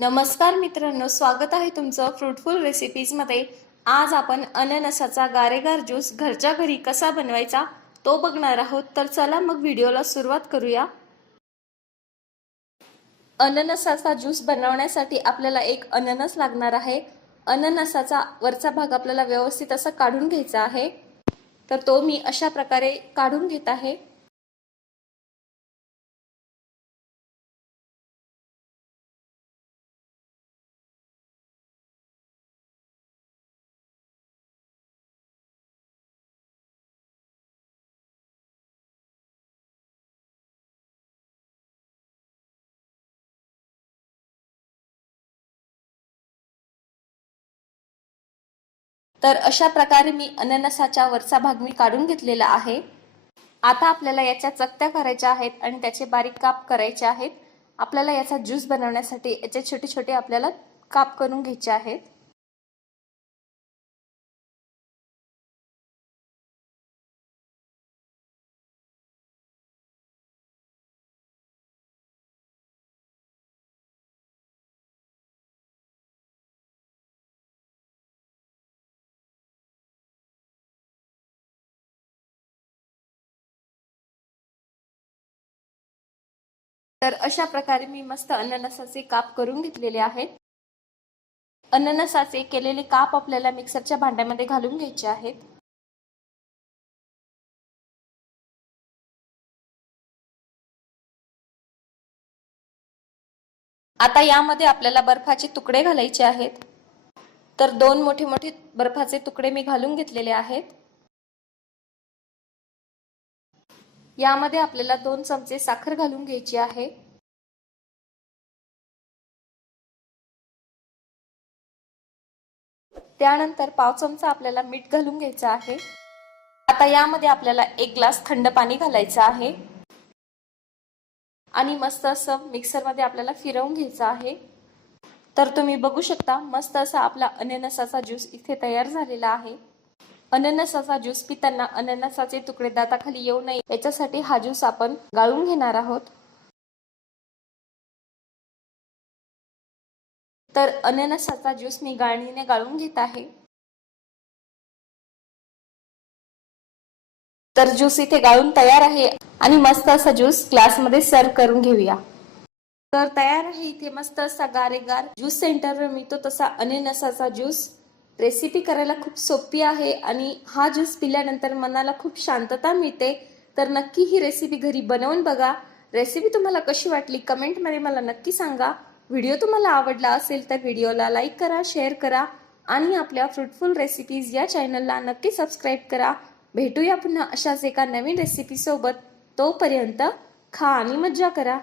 नमस्कार मित्रांनो स्वागत आहे तुमचं फ्रुटफुल रेसिपीजमध्ये आज आपण अननसाचा गारेगार ज्यूस घरच्या घरी कसा बनवायचा तो बघणार आहोत. तर चला मग व्हिडिओला सुरुवात करूया. अननसाचा ज्यूस बनवण्यासाठी आपल्याला एक अननस लागणार आहे. अननसाचा वरचा भाग आपल्याला व्यवस्थित असा काढून घ्यायचा आहे. तर तो मी अशा प्रकारे काढून घेत आहे. तर अशा प्रकारे मी अननसाच्या वरचा भाग मी काढून घेतलेला आहे. आता आपल्याला याच्या चकत्या करायच्या आहेत आणि त्याचे बारीक काप करायचे आहेत. आपल्याला याचा ज्यूस बनवण्यासाठी याचे छोटे छोटे आपल्याला काप करून घ्यायचे आहेत. तर अशा प्रकारे मी मस्त अननसाचे काप करून घेतलेले आहेत. अननसाचे केलेले काप आपल्याला मिक्सरच्या भांड्यामध्ये घालून घ्यायचे आहेत. आता यामध्ये आपल्याला बर्फाचे तुकडे घालायचे आहेत. तर दोन मोठे मोठे बर्फाचे तुकडे मी घालून घेतलेले आहेत. यामध्ये आपल्याला दोन चमचे साखर घालून घ्यायची आहे. त्यानंतर पाव चमचा आपल्याला मीठ घालून घ्यायचं आहे. आता यामध्ये आपल्याला एक ग्लास थंड पाणी घालायचं आहे. आणि मस्त असं मिक्सरमध्ये आपल्याला फिरवून घ्यायचं आहे. तर तुम्ही बघू शकता मस्त असा आपला अननसाचा ज्यूस इथे तयार झालेला आहे. अननसाचा ज्यूस पिताना अननसाचे तुकडे दाताखाली येऊ नये याच्यासाठी हा ज्यूस आपण गाळून घेणार आहोत. तर अननसाचा ज्यूस मी गाळणीने गाळून घेत आहे. तर ज्यूस इथे गाळून तयार आहे आणि मस्त असा ज्यूस ग्लासमध्ये सर्व करून घेऊया. तर तयार आहे इथे मस्त असा गारेगार. ज्यूस सेंटरवर मिळतो तसा अननसाचा ज्यूस. रेसिपी करायला खूप सोपी आहे आणि हा ज्यूस पिल्यानंतर मनाला खूप शांतता मिळते. तर नक्की ही रेसिपी घरी बनवून बघा. रेसिपी तुम्हाला कशी वाटली कमेंटमध्ये मला नक्की सांगा. व्हिडिओ तुम्हाला आवडला असेल तर व्हिडिओला लाईक करा शेअर करा आणि आपल्या फ्रुटफुल रेसिपीज या चॅनलला नक्की सबस्क्राईब करा. भेटूया पुन्हा अशाच एका नवीन रेसिपीसोबत तोपर्यंत खा आणि मज्जा करा.